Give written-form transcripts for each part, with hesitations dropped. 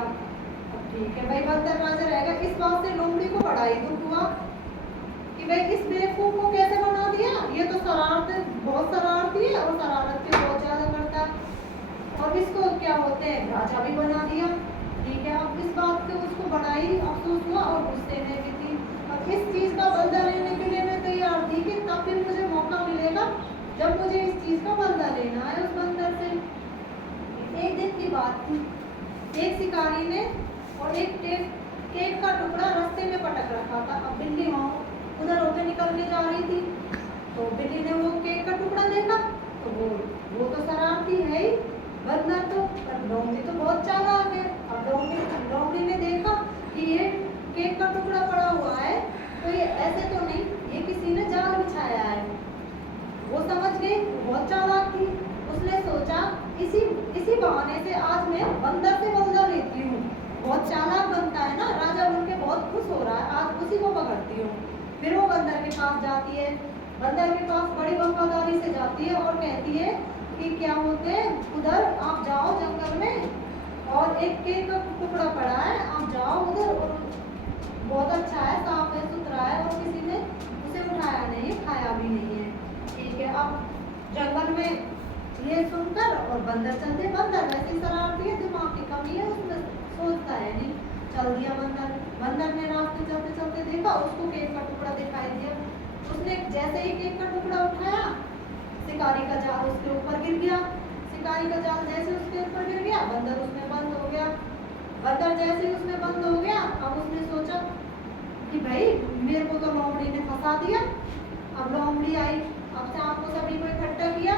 रहेगा। अब ठीक है भाई, बंदर राजा रहेगा। इस बात से लोमड़ी को बड़ा ही दुख हुआ कि भाई इस बेवकूफ को कैसे बना दिया, ये तो शरारत बहुत शरारती है और शरारत भी बहुत ज्यादा करता है, और इसको क्या होते हैं राजा भी बना दिया। ठीक है, अब इस बात से उसको बड़ा ही अफसोस हुआ और गुस्से में भी थी। अब इस चीज का बदला लेने के लिए मैं तैयार थी कि तब फिर मुझे मौका मिलेगा जब मुझे इस चीज का बदला लेना है उस बंदर से। एक दिन की बात थी, एक शिकारी ने और एक केक का टुकड़ा रास्ते में पटक रखा था। अब बिल्ली वहाँ उधर होके निकल के जा रही थी, तो बिल्ली ने वो केक का टुकड़ा देखा, तो वो तो शरारती है ही बंदर, तो पर लोमड़ी तो बहुत चालाक है। अब लोमड़ी ने देखा कि ये केक का टुकड़ा पड़ा हुआ है, तो ये ऐसे तो नहीं, ये किसी ने जाल बिछाया है। वो समझ गई, बहुत चालाक थी। उसने सोचा इसी बहाने से आज मैं बंदर से बदला लेती हूँ। बहुत चालाक बनता है ना, राजा बनके बहुत खुश हो रहा है, आज उसी को पकड़ती हूँ। फिर वो बंदर के पास जाती है, बंदर के पास बड़ी वफादारी से जाती है और कहती है कि क्या होते हैं, उधर आप जाओ जंगल में और एक केक का टुकड़ा पड़ा है, आप जाओ उधर, और बहुत अच्छा है, साफ है, सुथरा है और किसी ने उसे उठाया नहीं, खाया भी नहीं है। ठीक है, अब जंगल में ये सुनकर और बंदर चलते, बंदर वैसे शरारती है, दिमाग की कमी है उसमें, सोचता है नहीं, चल दिया बंदर ने रास्ते चलते चलते देखा, उसको केक का टुकड़ा दिखाई दिया। उसने जैसे ही केक का टुकड़ा उठाया, शिकारी का जाल उसके ऊपर गिर गया। शिकारी का जाल जैसे उसके ऊपर गिर गया, बंदर उसमें बंद हो गया। बंदर जैसे ही उसमें बंद हो गया, अब उसने सोचा कि भाई मेरे को तो लोमड़ी ने फंसा दिया। अब लोमड़ी आई, अब सांप को सभी को इकट्ठा किया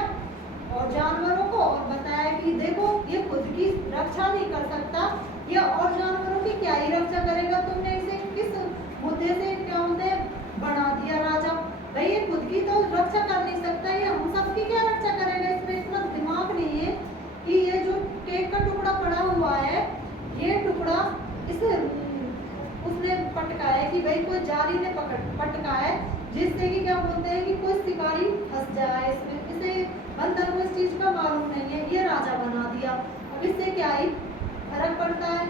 और जानवरों को, और बताया कि देखो ये खुद की रक्षा नहीं कर सकता, ये और जानवरों की क्या ही रक्षा करेगा, तुमने इसे किस मुद्दे से क्या होते बना दिया राजा। भाई ये खुद की तो रक्षा कर नहीं सकता, ये हम सबकी क्या रक्षा करेगा, इसमें इतना दिमाग नहीं है कि ये जो केक का टुकड़ा पड़ा हुआ है, ये टुकड़ा इसे उसने पटकाया कि भाई कोई जाली ने पटकाया, जिससे कि क्या बोलते हैं कि कोई शिकारी फंस जाए इसमें। इसे बंदर को इस चीज का मालूम नहीं है, ये राजा बना दिया। अब इससे क्या ही फर्क पड़ता है।